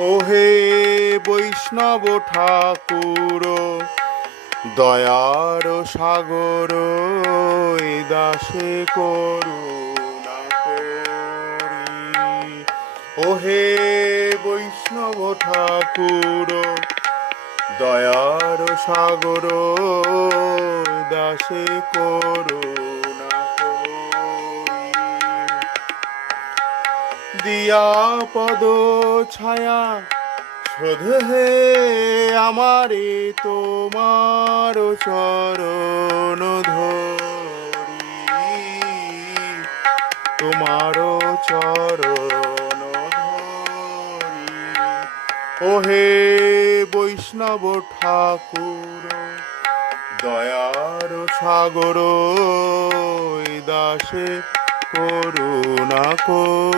ওহে বৈষ্ণব ঠাকুর দয়ার সাগর দাসে করি। ওহে বৈষ্ণব ঠাকুর দয়ার সাগর দাসে করুণা দিয়া পদ ছায়া, শোধ হে আমারে তোমার চরণ ধরি। তোমার চরণ ধরি। ওহে বৈষ্ণব ঠাকুর, দয়ার সাগর দাসে করুণা করি।